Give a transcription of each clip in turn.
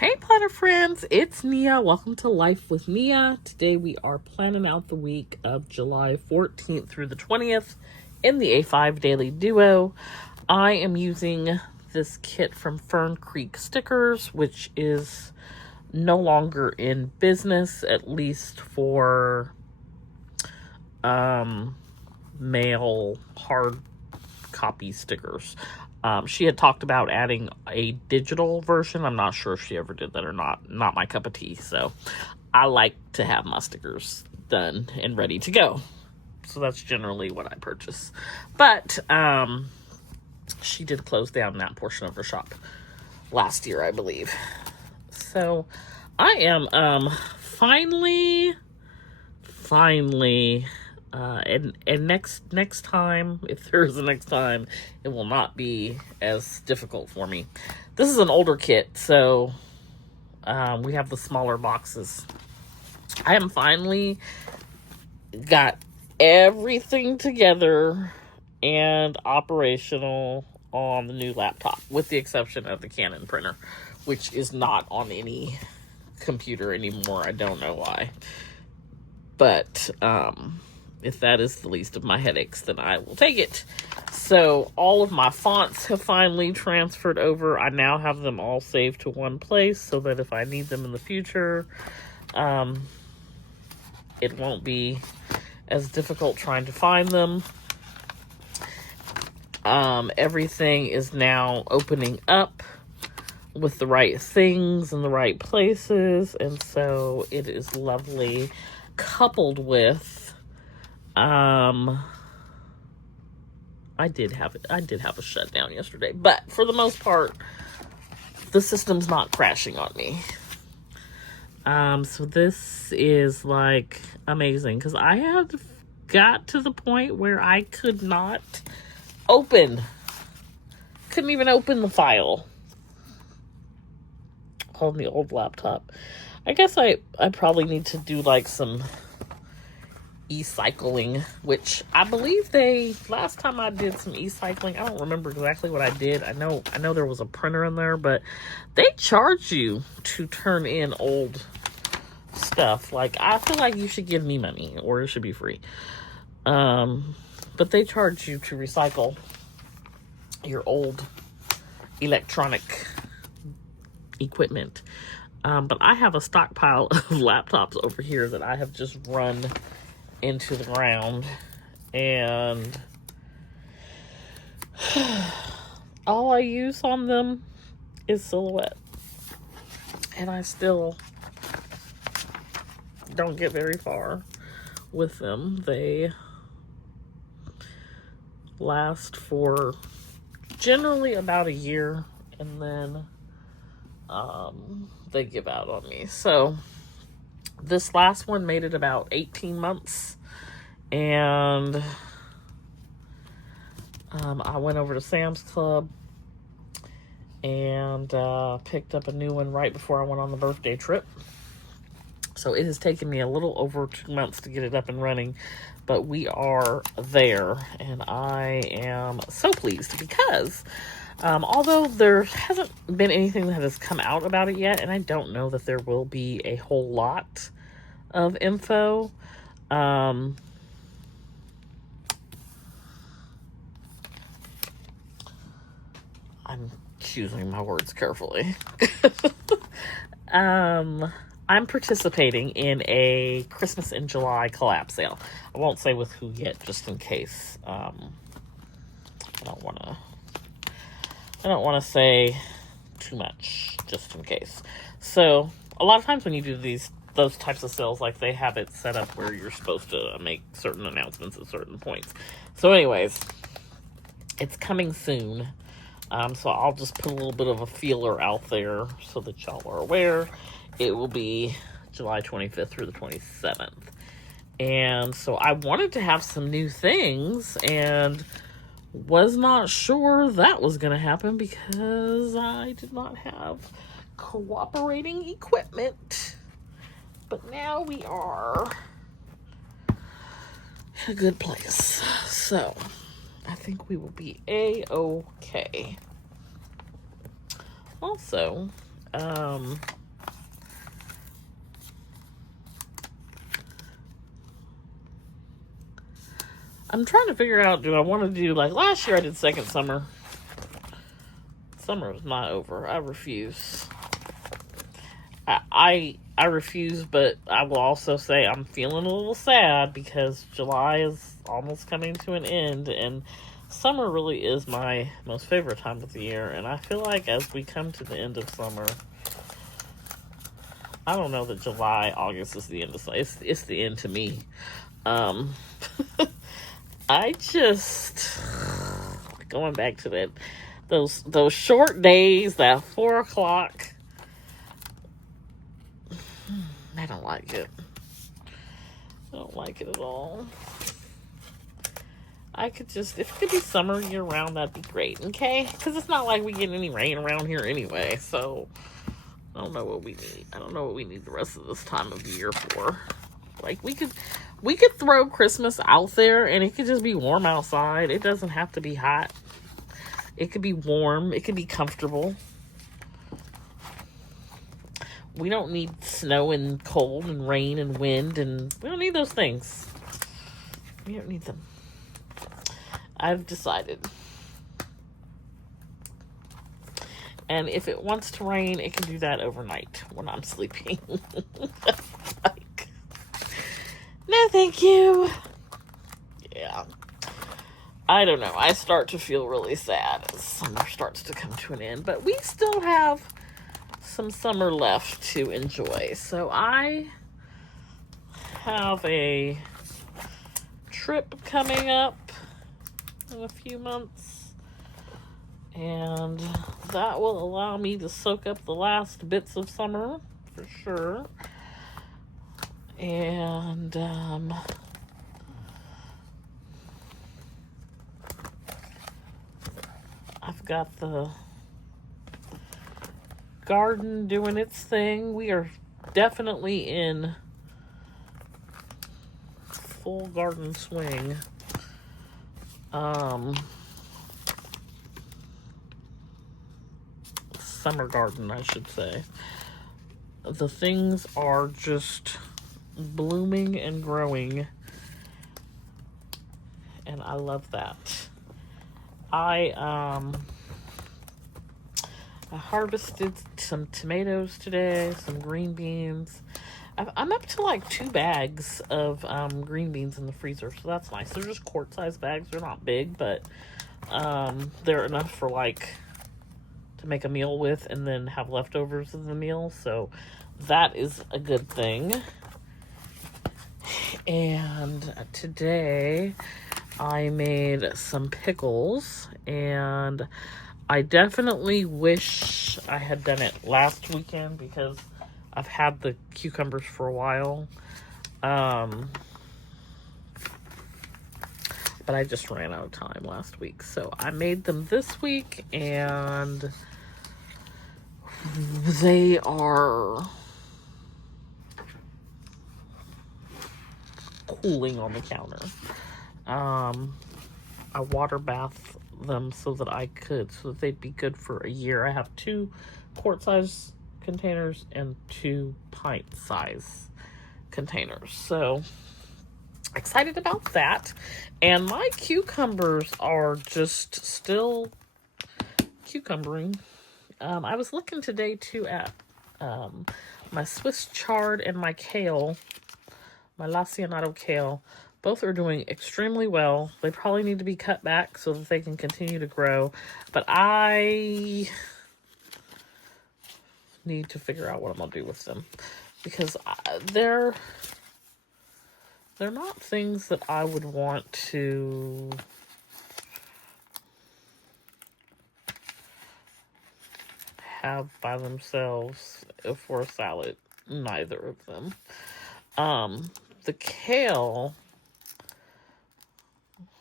Hey planner friends, it's Nia. Welcome to Life with Nia. Today we are planning out the week of July 14th through the 20th in the A5 Daily Duo. I am using this kit from Fern Creek Stickers, which is no longer in business, at least for mail hard copy stickers. She had talked about adding a digital version. I'm not sure if she ever did that or not. Not my cup of tea. So I like to have my stickers done and ready to go. So that's generally what I purchase. But she did close down that portion of her shop last year, I believe. So I am finally and next time, if there's a next time, it will not be as difficult for me. This is an older kit, so we have the smaller boxes. I am finally got everything together and operational on the new laptop, with the exception of the Canon printer, which is not on any computer anymore. I don't know why. But if that is the least of my headaches, then I will take it. So all of my fonts have finally transferred over. I now have them all saved to one place so that if I need them in the future, it won't be as difficult trying to find them. Everything is now opening up with the right things in the right places, and so it is lovely, coupled with I did have a shutdown yesterday, but for the most part the system's not crashing on me. So this is like amazing, because I had got to the point where I couldn't even open the file on the old laptop. I guess I probably need to do like some e-cycling, which I believe last time I did some e-cycling, I don't remember exactly what I did. I know there was a printer in there, but they charge you to turn in old stuff. Like, I feel like you should give me money, or it should be free. But they charge you to recycle your old electronic equipment. But I have a stockpile of laptops over here that I have just run into the ground, and all I use on them is Silhouette, and I still don't get very far with them. They last for generally about a year, and then they give out on me. So this last one made it about 18 months, and I went over to Sam's Club and picked up a new one right before I went on the birthday trip. So it has taken me a little over 2 months to get it up and running, but we are there, and I am so pleased, because although there hasn't been anything that has come out about it yet, and I don't know that there will be a whole lot of info, I'm choosing my words carefully. I'm participating in a Christmas in July collab sale. I won't say with who yet, just in case. I don't want to say too much, just in case. So a lot of times when you do those types of sales, like, they have it set up where you're supposed to make certain announcements at certain points. So anyways, it's coming soon. So I'll just put a little bit of a feeler out there so that y'all are aware. It will be July 25th through the 27th. And so I wanted to have some new things, and was not sure that was going to happen because I did not have cooperating equipment. But now we are in a good place. So I think we will be A-okay. Also, I'm trying to figure out, do I want to do, like last year I did second summer. Summer is not over. I refuse. I refuse, but I will also say I'm feeling a little sad because July is almost coming to an end, and summer really is my most favorite time of the year. And I feel like as we come to the end of summer, I don't know that July, August is the end of summer. It's the end to me. I just going back to that those short days, that 4 o'clock. I don't like it. I don't like it at all. I could just, if it could be summer year round, that'd be great, okay? Because it's not like we get any rain around here anyway, so I don't know what we need. I don't know what we need the rest of this time of year for. Like, we could throw Christmas out there, and it could just be warm outside. It doesn't have to be hot. It could be warm. It could be comfortable. We don't need snow and cold and rain and wind, and we don't need those things. We don't need them. I've decided. And if it wants to rain, it can do that overnight when I'm sleeping. Like, no, thank you. Yeah. I don't know. I start to feel really sad as summer starts to come to an end, but we still have some summer left to enjoy. So I have a trip coming up in a few months, and that will allow me to soak up the last bits of summer for sure. And I've got the garden doing its thing. We are definitely in full garden swing. Summer garden, I should say. The things are just blooming and growing, and I love that. I harvested some tomatoes today, some green beans. I'm up to like 2 bags of green beans in the freezer, so that's nice. They're just quart-sized bags. They're not big, but they're enough for like to make a meal with and then have leftovers of the meal, so that is a good thing. And today I made some pickles, and I definitely wish I had done it last weekend because I've had the cucumbers for a while. But I just ran out of time last week. So I made them this week, and they are cooling on the counter. I water bath them so that they'd be good for a year. I have 2 quart-size containers and 2 pint-size containers. So excited about that. And my cucumbers are just still cucumbering. I was looking today too at my Swiss chard and my kale, my Lacianato kale. Both are doing extremely well. They probably need to be cut back so that they can continue to grow. But I need to figure out what I'm going to do with them. Because they're not things that I would want to have by themselves for a salad. Neither of them. The kale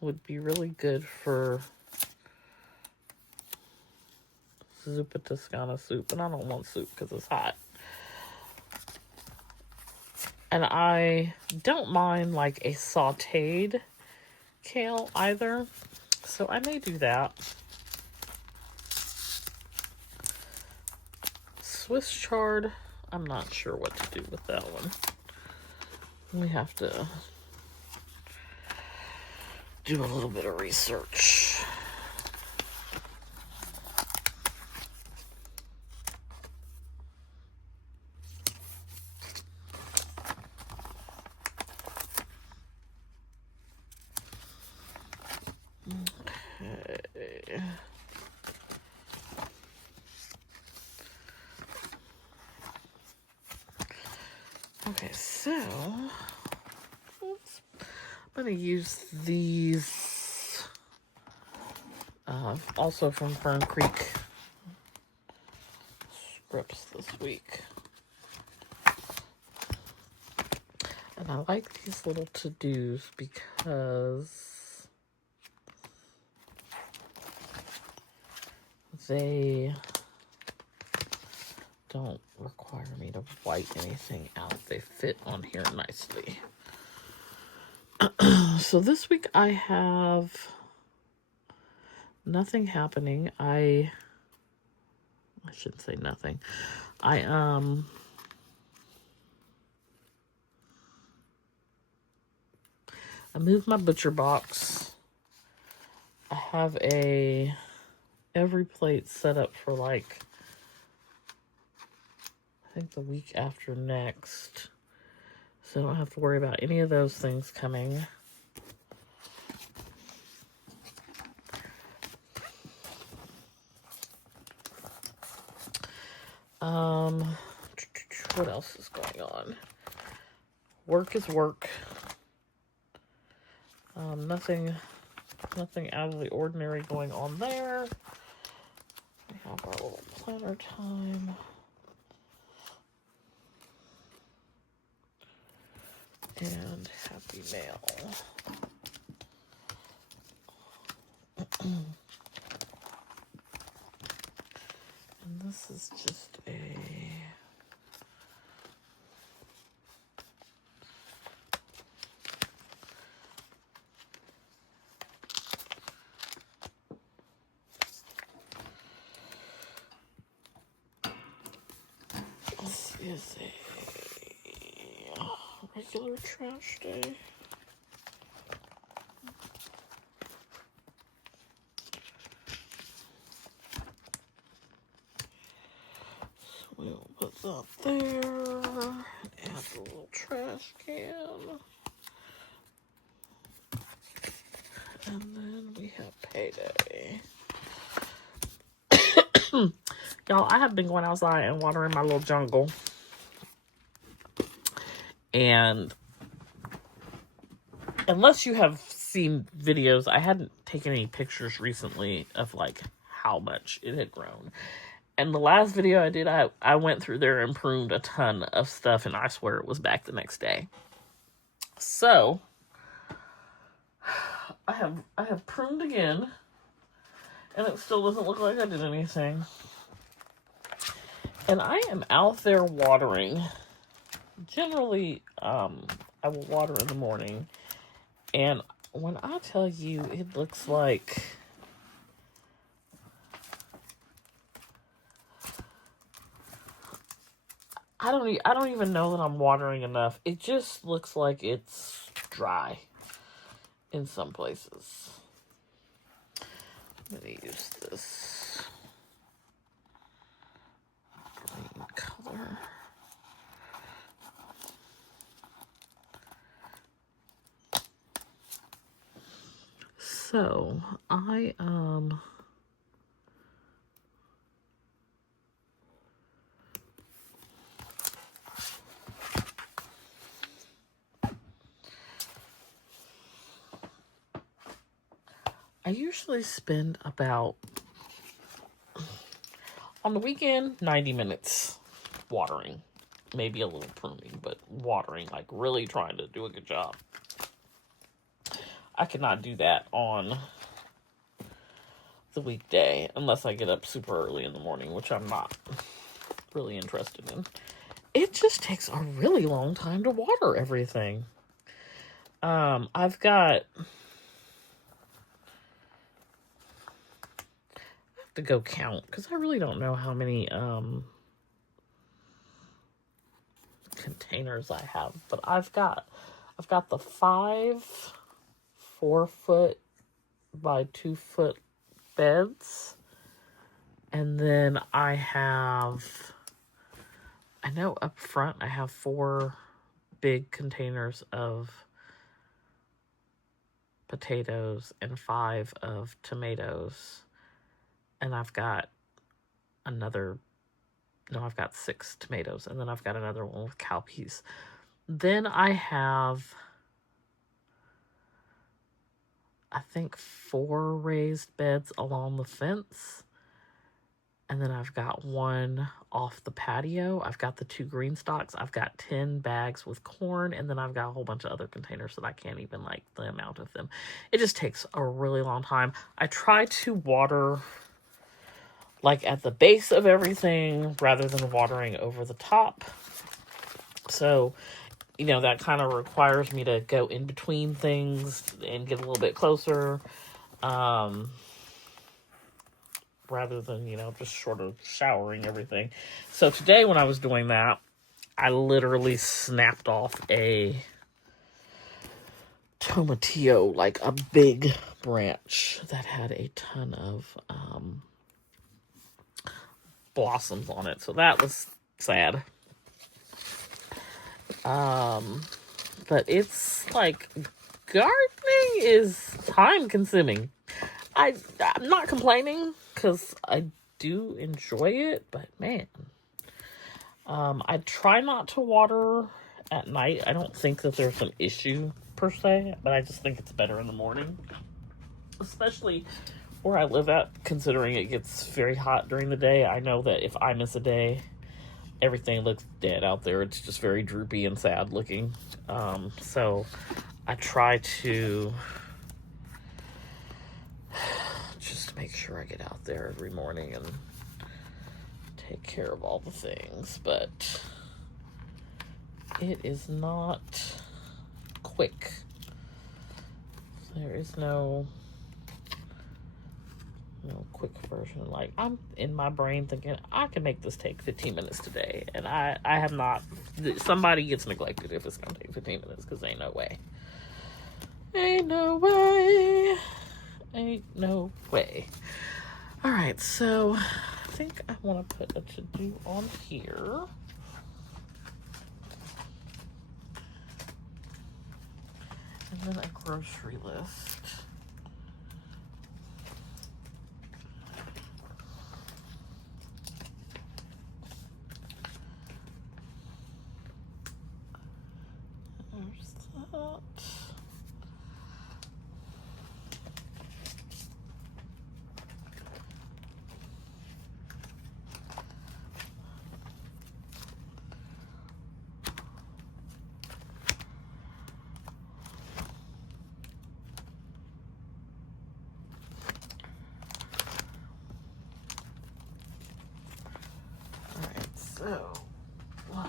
would be really good for zuppa toscana soup, and I don't want soup because it's hot. And I don't mind like a sauteed kale either, so I may do that. Swiss chard, I'm not sure what to do with that one. We have to do a little bit of research. Okay. Okay, so oops, I'm going to use these also from Fern Creek scripts this week. And I like these little to-dos because they don't require me to white anything out. They fit on here nicely. So this week I have nothing happening. I shouldn't say nothing. I moved my butcher box. I have every plate set up for like, I think the week after next. So I don't have to worry about any of those things coming. What else is going on? Work is work. Nothing out of the ordinary going on there. We have our little planner time. And happy mail. And this is just this is a regular trash day. So we'll put that there. Add the little trash can. And then we have payday. Y'all, I have been going outside and watering my little jungle. And unless you have seen videos, I hadn't taken any pictures recently of like how much it had grown. And the last video I did, I went through there and pruned a ton of stuff, and I swear it was back the next day. So I have pruned again, and it still doesn't look like I did anything. And I am out there watering. Generally, I will water in the morning. And when I tell you, it looks like I don't even know that I'm watering enough. It just looks like it's dry in some places. I'm going to use this green color. So, I usually spend about, on the weekend, 90 minutes watering. Maybe a little pruning, but watering, like really trying to do a good job. I cannot do that on the weekday unless I get up super early in the morning, which I'm not really interested in. It just takes a really long time to water everything. I've got... to go count, because I really don't know how many containers I have, but I've got the 5 4-foot by 2-foot beds, and then I know up front I have 4 big containers of potatoes and 5 of tomatoes, and I've got 6 tomatoes, and then I've got another one with cowpeas. Then I have, I think, 4 raised beds along the fence, and then I've got 1 off the patio. I've got the 2 green stalks. I've got 10 bags with corn, and then I've got a whole bunch of other containers that I can't even, like, the amount of them. It just takes a really long time. I try to water, like, at the base of everything rather than watering over the top. So, you know, that kind of requires me to go in between things and get a little bit closer. Rather than, you know, just sort of showering everything. So today when I was doing that, I literally snapped off a tomatillo, like a big branch that had a ton of blossoms on it. So that was sad. But it's like, gardening is time consuming. I'm not complaining, because I do enjoy it, but man, I try not to water at night. I don't think that there's an issue per se, but I just think it's better in the morning, especially where I live at, considering it gets very hot during the day. I know that if I miss a day, everything looks dead out there. It's just very droopy and sad looking. So I try to just make sure I get out there every morning and take care of all the things, but it is not quick. There is no quick version. Like, I'm in my brain thinking I can make this take 15 minutes today, and I have not. Somebody gets neglected if it's gonna take 15 minutes, because ain't no way. Ain't no way. Ain't no way. Alright, so I think I want to put a to-do on here. And then a grocery list. There's that. So, I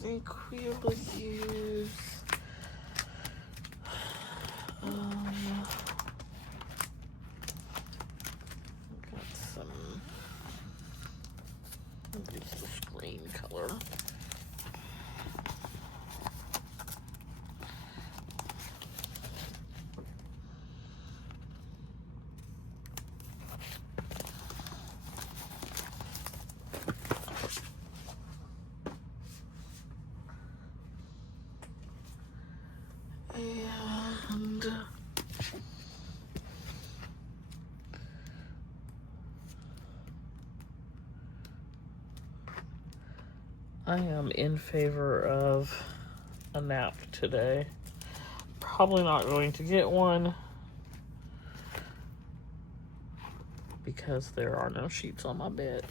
think we will use got some, I'll use the screen color. And I am in favor of a nap today. Probably not going to get one because there are no sheets on my bed.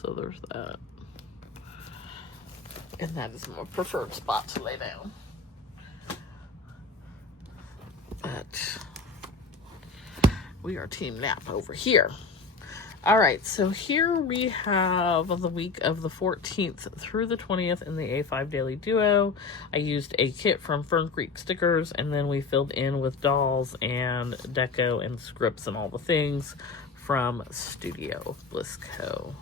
So there's that. And that is my preferred spot to lay down. But we are team nap over here. All right, so here we have the week of the 14th through the 20th in the A5 Daily Duo. I used a kit from Fern Creek Stickers, and then we filled in with dolls and deco and scripts and all the things from Studio Bliss Co.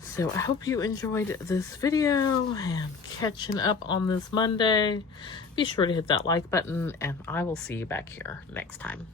So I hope you enjoyed this video and catching up on this Monday. Be sure to hit that like button, and I will see you back here next time.